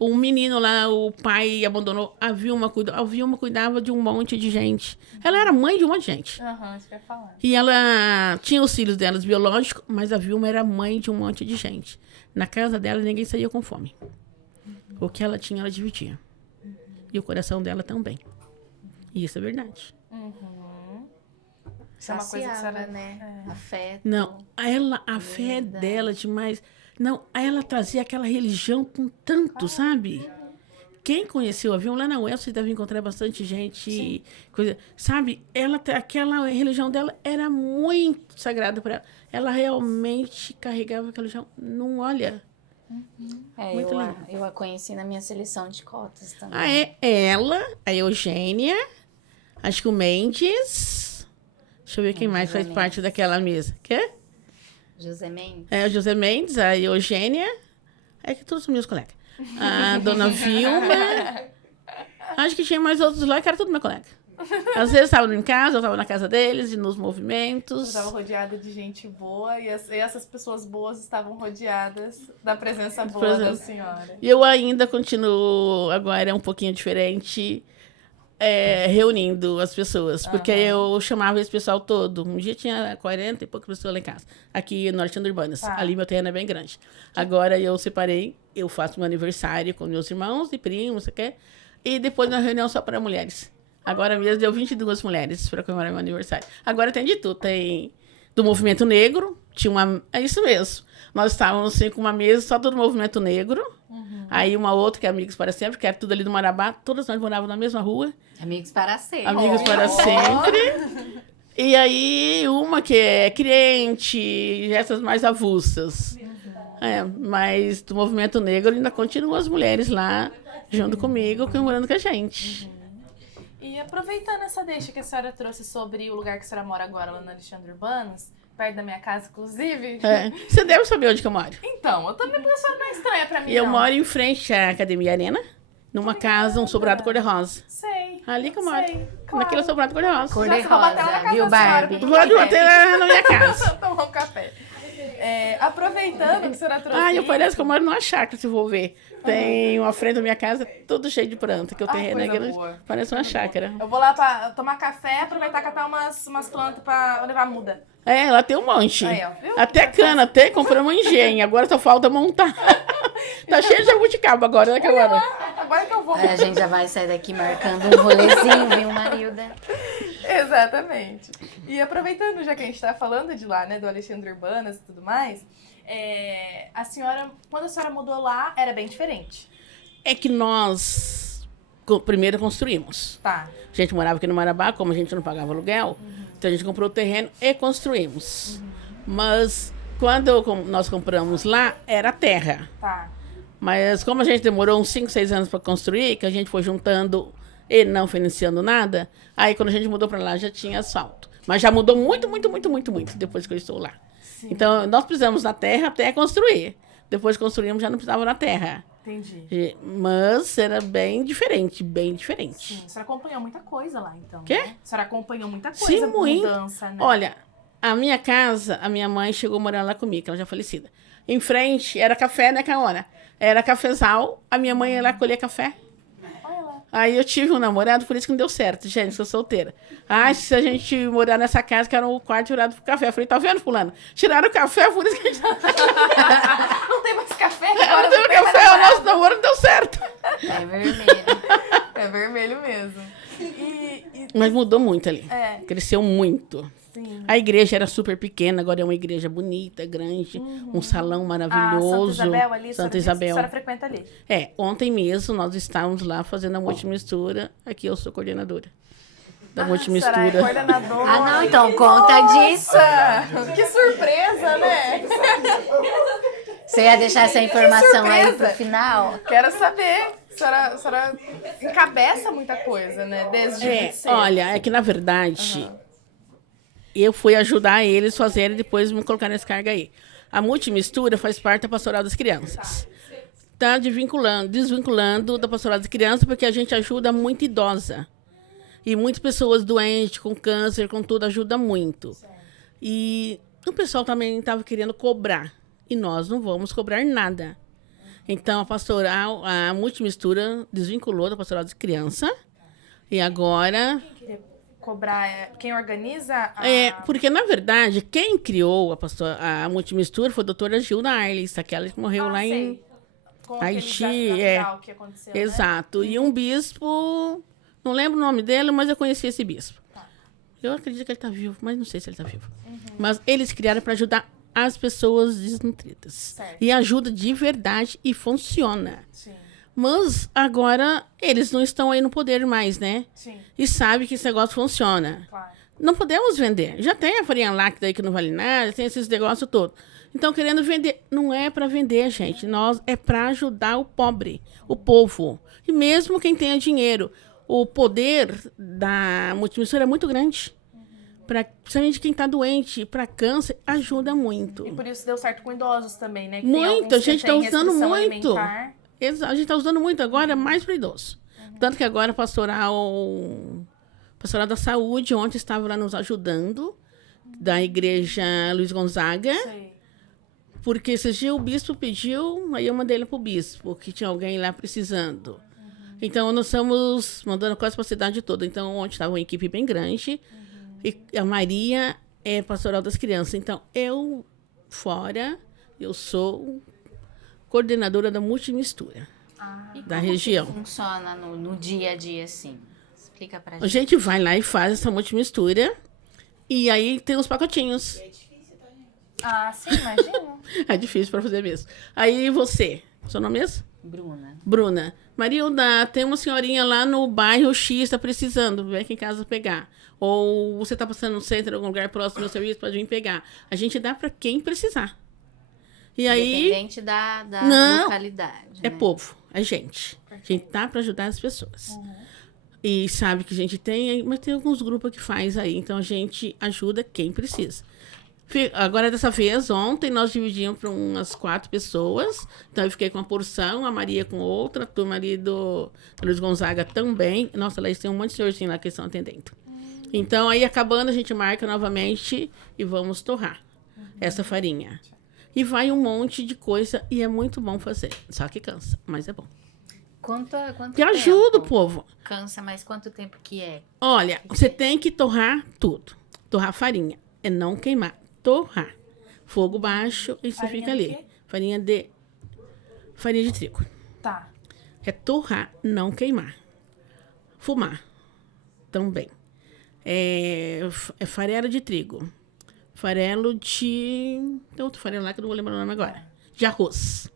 Um menino lá, o pai abandonou. A Vilma cuidava de um monte de gente. Ela era mãe de um monte de gente. Isso que eu ia falar. E ela tinha os filhos delas biológicos, mas a Vilma era mãe de um monte de gente. Na casa dela, ninguém saía com fome. O que ela tinha, ela dividia. E o coração dela também. E isso é verdade. Isso é uma coisa que a Saciava, senhora... né? Afeto. Não, a fé dela demais. Não, aí ela trazia aquela religião com tanto, sabe? Quem conheceu o avião lá na UEL, você deve encontrar bastante gente, coisa, sabe? Aquela religião dela era muito sagrada para ela. Ela realmente carregava aquela religião. Não olha. Muito lindo. Eu a conheci na minha seleção de cotas também. Ah, é ela, a Eugênia, acho que o Mendes. Deixa eu ver quem mais José faz parte daquela mesa. Quê? José Mendes. É o José Mendes, a Eugênia. É que todos são meus colegas. A dona Vilma. Acho que tinha mais outros lá que era tudo meu colega. Às vezes estavam em casa, eu estava na casa deles, e nos Eu movimentos. estava rodeada de gente boa e essas pessoas boas estavam rodeadas da presença boa da senhora. E eu ainda continuo, agora é um pouquinho diferente, reunindo as pessoas. Porque eu chamava esse pessoal todo. Um dia tinha 40 e poucas pessoas lá em casa. Aqui no Norte Urbanas. Tá. Ali meu terreno é bem grande. Agora eu separei, eu faço meu aniversário com meus irmãos e primos, você quer? E depois uma reunião só para mulheres. Agora mesmo deu 22 mulheres para comemorar meu aniversário. Agora tem de tudo. Tem do movimento negro, tinha uma... É isso mesmo. Nós estávamos assim, com uma mesa só do movimento negro. Aí uma outra, que é Amigos para Sempre, que era tudo ali do Marabá. Todas nós morávamos na mesma rua. Amigos para sempre. Amigos para sempre. E aí uma que é cliente, essas mais avulsas. Mas do movimento negro ainda continuam as mulheres lá, junto comigo, comemorando com a gente. E aproveitando essa deixa que a senhora trouxe sobre o lugar que a senhora mora agora, lá no Alexandre Urbanos, perto da minha casa, inclusive. Você deve saber onde que eu moro. Então, eu também, porque a senhora não é estranha pra mim, E eu não. moro em frente à Academia Arena, numa casa, um sobrado cor-de-rosa. Sei. Ali que eu moro. Sei, claro. Naquele sobrado cor-de-rosa. Cor- Já se vou bater lá na casa Viu, da senhora Barbie? pra tomar Pode um bater café. lá na minha casa. Tomar um café. Aproveitando que a senhora trouxe Eu isso. parece que eu moro numa chácara, se for ver. Tem uma frente da minha casa, tudo cheio de planta, que o terreno é coisa grande. boa. Parece uma chácara. Eu vou lá pra tomar café, aproveitar e catar umas plantas pra levar muda. Lá tem um monte. Aí, ó, viu? Até cana, até compramos engenho. Agora só falta montar. Tá cheio de jabuticaba agora, né, que agora? Agora que eu vou. A gente já vai sair daqui marcando um rolezinho, viu, Marilda? Exatamente. E aproveitando, já que a gente tá falando de lá, né, do Alexandre Urbanas e tudo mais, a senhora, quando a senhora mudou lá, era bem diferente. É que nós primeiro construímos. Tá. A gente morava aqui no Marabá, como a gente não pagava aluguel, então a gente comprou o terreno e construímos. Mas quando nós compramos lá, era terra. Tá. Mas como a gente demorou uns 5, 6 anos para construir, que a gente foi juntando e não financiando nada, aí quando a gente mudou para lá já tinha asfalto. Mas já mudou muito, muito, muito, muito, muito depois que eu estou lá. Sim. Então nós precisamos da terra até construir. Depois que construímos já não precisava da terra. Entendi. Mas era bem diferente, bem diferente. Sim, a senhora acompanhou muita coisa lá, então. Quê? Né? A senhora acompanhou muita Sim, coisa, muito. mudança, né? Olha, a minha casa, a minha mãe chegou a morar lá comigo, ela já é falecida. Em frente era café, né, Caona? Era cafezal, a minha mãe ia lá colher café. Olha lá. Aí eu tive um namorado, por isso que não deu certo, gente, sou solteira. Se a gente morar nessa casa, que era um quarto virado pro café. Eu falei, tá vendo, fulano? Tiraram o café, por isso que a gente... Não tem mais café agora? Não teve tem mais café, o nada. nosso namoro não deu certo. É vermelho. É vermelho mesmo. Mas mudou muito ali. Cresceu muito. Sim. A igreja era super pequena, agora é uma igreja bonita, grande, um salão maravilhoso. Santa Isabel ali, Santa a Isabel. senhora frequenta ali. Ontem mesmo nós estávamos lá fazendo a multimistura. Aqui eu sou coordenadora da A senhora é multimistura. coordenadora. Ah, não, então conta disso. Nossa, que surpresa, né? Você ia deixar essa informação aí surpresa. pro final? Quero saber. A senhora encabeça muita coisa, né? Desde muito cedo. Olha, é que na verdade eu fui ajudar eles a fazerem e depois me colocar nesse cargo aí. A multimistura faz parte da Pastoral das Crianças. Tá desvinculando da Pastoral das Crianças porque a gente ajuda muito idosa. E muitas pessoas doentes, com câncer, com tudo, ajuda muito. E o pessoal também estava querendo cobrar. E nós não vamos cobrar nada. Então, a pastoral, a multimistura desvinculou da Pastoral das Crianças. E agora... Cobrar quem organiza a... Porque, na verdade, quem criou a multimistura foi a doutora Gilda Arles, aquela que morreu lá em Com aquele Haiti. desastre natural que aconteceu, né? Exato. E um bispo, não lembro o nome dele, mas eu conheci esse bispo. Eu acredito que ele tá vivo, mas não sei se ele tá vivo. Mas eles criaram para ajudar as pessoas desnutridas. Certo. E ajuda de verdade e funciona. Sim. Mas agora eles não estão aí no poder mais, né? Sim, E sabe que esse negócio funciona. claro. Não podemos vender. Já tem a farinha láctea aí que não vale nada, tem esses negócios todos. Então, querendo vender. Não é para vender, gente. É para ajudar o pobre, o povo. E mesmo quem tenha dinheiro. O poder da multimissora é muito grande. Principalmente quem está doente, para câncer, ajuda muito. E por isso deu certo com idosos também, né? Que Muito, tem alguns a que gente têm tá usando restrição muito. alimentar. A gente está usando muito agora, mais para idoso. Tanto que agora a pastoral da saúde, ontem estava lá nos ajudando, da igreja Luiz Gonzaga, Sei. porque esses dias o bispo pediu, aí eu mandei ele para o bispo, que tinha alguém lá precisando. Então, nós estamos mandando quase para a cidade toda. Então, ontem estava uma equipe bem grande, e a Maria é pastoral das crianças. Então, eu sou coordenadora da multimistura E da como região. que funciona no dia a dia, assim? Explica pra A gente. gente vai lá e faz essa multimistura, e aí tem os pacotinhos. Ah, sim, imagina. É difícil para fazer mesmo. Aí você, seu nome é mesmo? Bruna. Bruna. Marilda, tem uma senhorinha lá no bairro X, está precisando, vem aqui em casa pegar. Ou você está passando no centro, em algum lugar próximo do meu serviço, pode vir pegar. A gente dá para quem precisar. E aí, Independente da Não, localidade. é né? povo, é gente. A gente tá para ajudar as pessoas. E sabe que a gente tem, mas tem alguns grupos que faz aí, então a gente ajuda quem precisa. Agora, dessa vez, ontem, nós dividimos para umas 4 pessoas. Então, eu fiquei com uma porção, a Maria com outra, a turma ali do Luiz Gonzaga também. Nossa, lá eles têm um monte de senhorzinho lá que estão atendendo. Então, aí, acabando, a gente marca novamente e vamos torrar essa farinha. E vai um monte de coisa e é muito bom fazer. Só que cansa, mas é bom. Quanto E ajuda o tempo? povo. Cansa, mas quanto tempo que é? Olha, você tem que torrar tudo. Torrar farinha. É não queimar. Torrar. Fogo baixo e você Farinha fica do ali. quê? Farinha de trigo. Tá. É torrar, não queimar. Fumar. Também. É farelo de trigo. Farelo de... Tem outro farelo lá que eu não vou lembrar o nome agora. De arroz.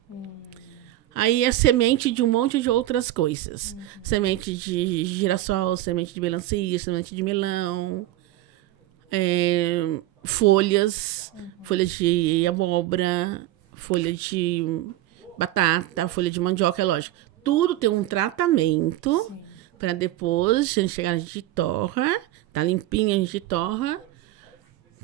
Aí é semente de um monte de outras coisas. Semente de girassol, semente de melancia, semente de melão. Folhas de abóbora, folha de batata, folha de mandioca, é lógico. Tudo tem um tratamento para depois, a gente chegar, a gente torra, tá limpinha, a gente torra.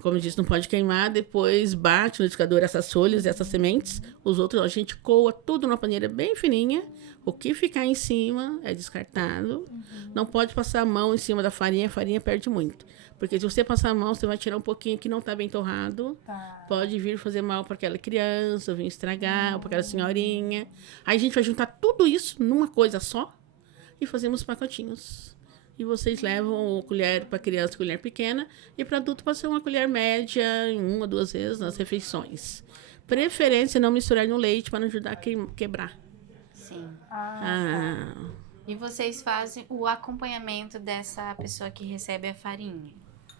Como eu disse, não pode queimar, depois bate no liquidificador essas folhas, essas sementes. Os outros, a gente coa tudo numa paneira bem fininha. O que ficar em cima é descartado. Não pode passar a mão em cima da farinha, a farinha perde muito. Porque se você passar a mão, você vai tirar um pouquinho que não está bem torrado. Tá. Pode vir fazer mal para aquela criança, vir estragar, ou para aquela senhorinha. Aí a gente vai juntar tudo isso numa coisa só e fazemos pacotinhos. E vocês levam colher para criança, colher pequena, e para adulto pode ser uma colher média, 1 ou 2 vezes nas refeições. Preferência não misturar no leite para não ajudar a quebrar. Sim. Ah, E vocês fazem o acompanhamento dessa pessoa que recebe a farinha?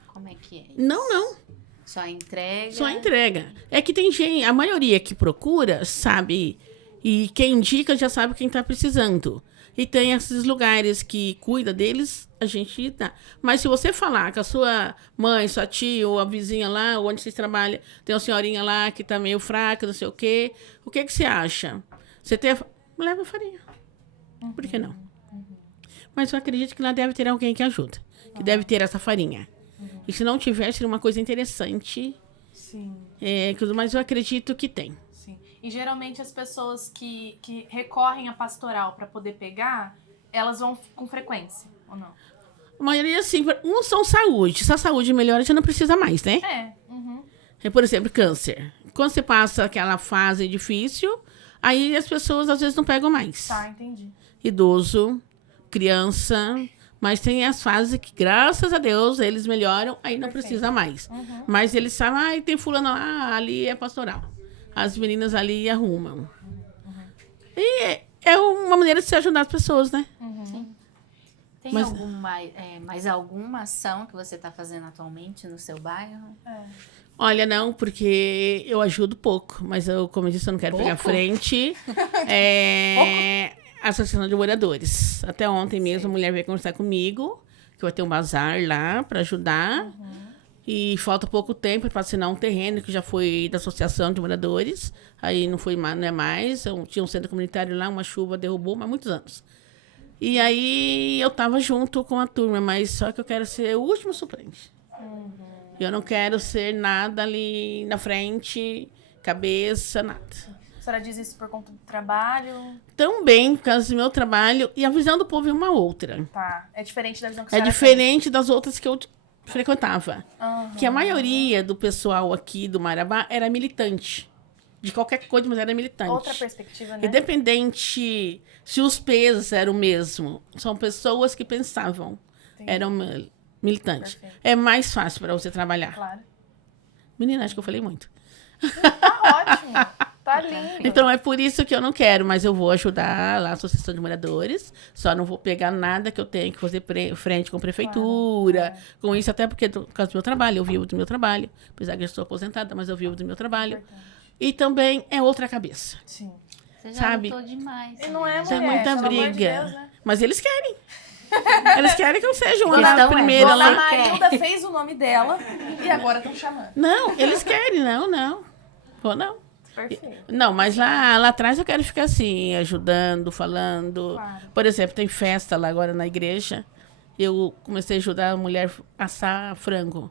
Como é que é isso? não. Só entrega? Só entrega. É que tem gente, a maioria que procura sabe, e quem indica já sabe quem está precisando. E tem esses lugares que cuida deles, a gente dá. Mas se você falar com a sua mãe, sua tia, ou a vizinha lá, ou onde vocês trabalham, tem uma senhorinha lá que está meio fraca, não sei o que você acha? Você leva farinha. Por que não? Mas eu acredito que lá deve ter alguém que ajuda. Que deve ter essa farinha. E se não tiver, seria uma coisa interessante. Sim. Mas eu acredito que tem. Sim. E geralmente as pessoas que recorrem à pastoral para poder pegar, elas vão com frequência, ou não? A maioria, sim. Uns são saúde. Se a saúde melhora, já não precisa mais, né? Por exemplo, câncer. Quando você passa aquela fase difícil, aí as pessoas às vezes não pegam mais. Tá, entendi. Idoso, criança, mas tem as fases que, graças a Deus, eles melhoram, aí não precisa mais. Mas eles sabem, tem fulano lá, ali é pastoral. As meninas ali arrumam. E é uma maneira de se ajudar as pessoas, né? Tem Mas- mais alguma ação que você está fazendo atualmente no seu bairro? Olha, não, porque eu ajudo pouco, mas eu, como eu disse, eu não quero pegar Pouco? frente. Associação de Moradores. Até ontem mesmo a mulher veio conversar comigo, que vai ter um bazar lá para ajudar. E falta pouco tempo para assinar um terreno que já foi da Associação de Moradores. Aí não foi mais, não é mais. Tinha um centro comunitário lá, uma chuva derrubou, mas há muitos anos. E aí eu tava junto com a turma, mas só que eu quero ser o último suplente. Eu não quero ser nada ali na frente, cabeça, nada. A senhora diz isso por conta do trabalho? Também, por causa do meu trabalho, e a visão do povo é uma outra. Tá. É diferente da visão que a É senhora diferente das outras que eu frequentava. tem. Que a maioria do pessoal aqui do Marabá era militante. De qualquer coisa, mas era militante. Outra perspectiva, né? Independente se os pesos eram o mesmo. São pessoas que pensavam. Entendi. Eram militantes. Perfeito. É mais fácil para você trabalhar. Claro. Menina, acho que eu falei muito. Tá ótimo. Tá lindo. Então é por isso que eu não quero, mas eu vou ajudar lá a Associação de Moradores. Só não vou pegar nada que eu tenho que fazer frente com a prefeitura, com isso, até porque por causa do meu trabalho, eu vivo do meu trabalho. Apesar que eu estou aposentada, mas eu vivo do meu trabalho. Importante. E também é outra cabeça. Sim. Você já Sabe? lutou demais. E não é né? Isso é mulher, muita pelo amor de briga. Deus, né? Mas eles querem. Eles querem que eu seja uma Questão é, primeira você Dona lá. Marilda fez o nome dela e agora estão chamando. Não, eles querem, não. Vou não. Perfeito. Não, mas lá atrás eu quero ficar assim, ajudando, falando. Claro. Por exemplo, tem festa lá agora na igreja. Eu comecei a ajudar a mulher a assar frango.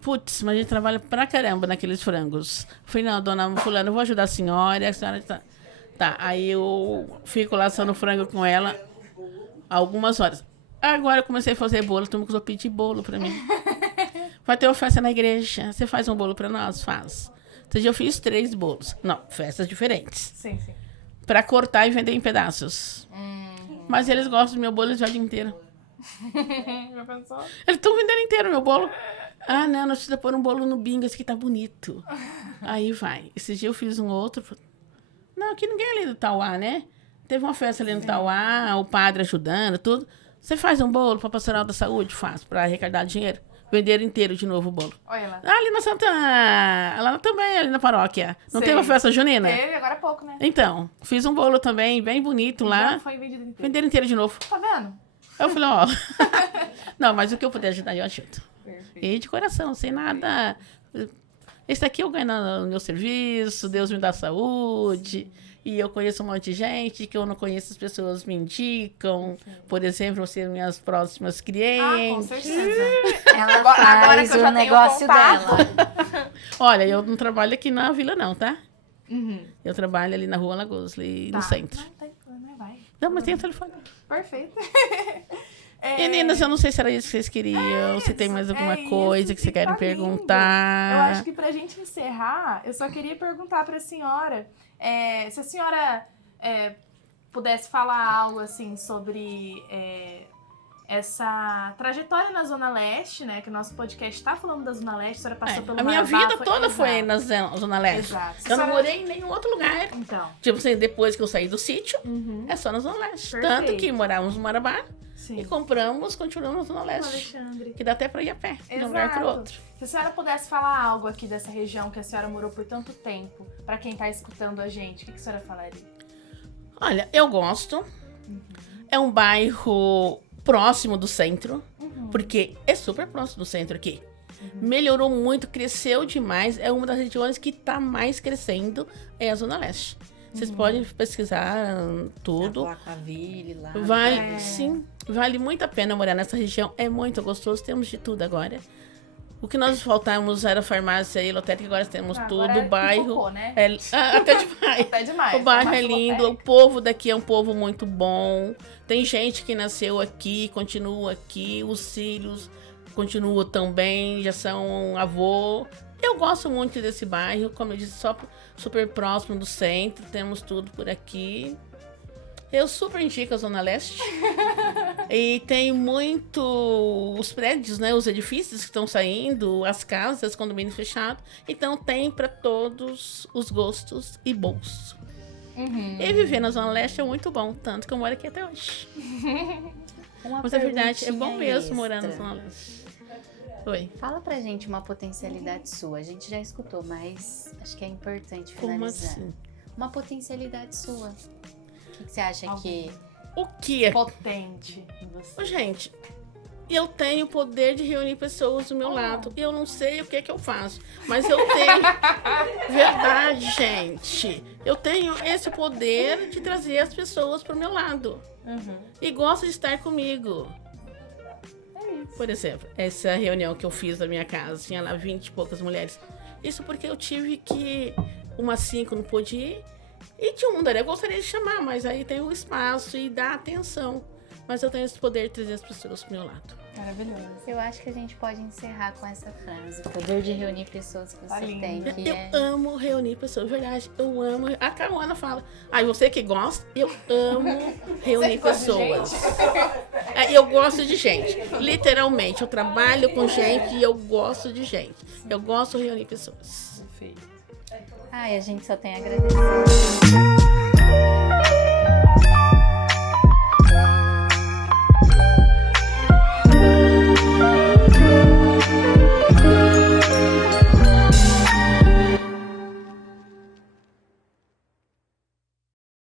Putz, mas a gente trabalha pra caramba naqueles frangos. Falei, não, dona fulana, eu vou ajudar a senhora tá. Tá, aí eu fico lá assando frango com ela algumas horas. Agora eu comecei a fazer bolo, tu me começou a pedir bolo pra mim. Vai ter uma festa na igreja, você faz um bolo pra nós? Faz. Esse dia eu fiz 3 bolos. Não, festas diferentes. Sim, sim. Pra cortar e vender em pedaços. Mas eles gostam do meu bolo, eles vendem inteiro. Já pensou? Eles estão vendendo inteiro o meu bolo. Ah, não, nós precisamos pôr um bolo no bingo, esse aqui tá bonito. Aí vai. Esse dia eu fiz um outro. Não, aqui ninguém é ali do Tauá, né? Teve uma festa ali no Tauá, o padre ajudando, tudo. Você faz um bolo para a Pastoral da Saúde? Faz, para arrecadar dinheiro. Venderam inteiro de novo o bolo. Olha lá. Ali na Santa... Lá também, ali na paróquia. Não Sei. teve uma festa junina? Teve agora há pouco, né? Então, fiz um bolo também, bem bonito Já lá. foi vendido inteiro. Venderam inteiro de novo. Tá vendo? Eu falei, ó... Não, mas o que eu puder ajudar, eu ajudo. Perfeito. E de coração, sem nada... Esse daqui eu ganho no meu serviço, Deus me dá saúde. E eu conheço um monte de gente que eu não conheço, as pessoas me indicam. Por exemplo, ser minhas próximas Ah, com clientes. certeza. Ela Agora faz que eu o já tenho negócio contato. dela. Olha, eu não trabalho aqui na vila não, tá? Uhum. Eu trabalho ali na Rua Lagoas, ali Tá. no centro. Não tem problema, vai. Não, mas tem o telefone. Perfeito. Meninas, eu não sei se era isso que vocês queriam, se tem mais alguma isso, coisa que vocês querem tá lindo. perguntar. Eu acho que pra gente encerrar, eu só queria perguntar pra senhora se a senhora pudesse falar algo assim sobre essa trajetória na Zona Leste, né? Que o nosso podcast tá falando da Zona Leste, a senhora passou pelo A minha Marabá, vida toda foi Exato. na Zona Leste. Exato. Eu não morei em nenhum outro lugar. Então. Tipo assim, depois que eu saí do sítio, Uhum. é só na Zona Leste. Perfeito. Tanto que morávamos no Marabá Sim. e compramos, continuamos na Zona Leste. Alexandre. Que dá até pra ir a pé, de um lugar pro Exato. outro. Se a senhora pudesse falar algo aqui dessa região que a senhora morou por tanto tempo, pra quem tá escutando a gente, o que a senhora falaria? Olha, eu gosto. É um bairro próximo do centro, porque é super próximo do centro aqui. Melhorou muito, cresceu demais. É uma das regiões que tá mais crescendo, é a Zona Leste. Vocês podem pesquisar tudo. Alphaville lá. Vale, sim, vale muito a pena morar nessa região. É muito gostoso, temos de tudo agora. O que nós faltamos era farmácia e lotérica, agora temos tudo. Agora O bairro pipocou, né? até demais. Até demais. O bairro é Farmácia lindo, o lotérica. povo daqui é um povo muito bom. Tem gente que nasceu aqui, continua aqui, os filhos continuam também, já são avô. Eu gosto muito desse bairro, como eu disse, só super próximo do centro, temos tudo por aqui. Eu super indico a Zona Leste. E tem muito os prédios, né? Os edifícios que estão saindo, as casas, condomínio fechado. Então tem para todos os gostos e bolsos. E viver na Zona Leste é muito bom, tanto que eu moro aqui até hoje. Uma Mas é verdade, é bom perguntinha mesmo morar na extra. Zona Leste. Oi. Fala pra gente uma potencialidade sua. A gente já escutou, mas acho que é importante Como finalizar. assim? Uma potencialidade sua. O que você acha que... O que é? Potente em você. Ô, gente, eu tenho o poder de reunir pessoas do meu lado. Eu não sei o que é que eu faço, mas eu tenho. Verdade, gente. Eu tenho esse poder de trazer as pessoas pro meu lado. E gosto de estar comigo. Por exemplo, essa reunião que eu fiz na minha casa, tinha lá 20 e poucas mulheres. Isso porque eu tive que... Umas 5 não pôde ir. E tinha um mundo ali, eu gostaria de chamar, mas aí tem o espaço e dá atenção. Mas eu tenho esse poder de trazer as pessoas pro meu lado. Maravilhoso. Eu acho que a gente pode encerrar com essa frase. O poder de reunir pessoas que Tá você lindo. tem. Que Eu é... amo reunir pessoas, verdade. Eu amo. A Caruana fala. Aí você que gosta, eu amo reunir gosta de pessoas. Eu gosto de gente. Literalmente, eu trabalho com gente e eu gosto de gente. Eu gosto de reunir pessoas. Perfeito. Ai, a gente só tem a agradecer.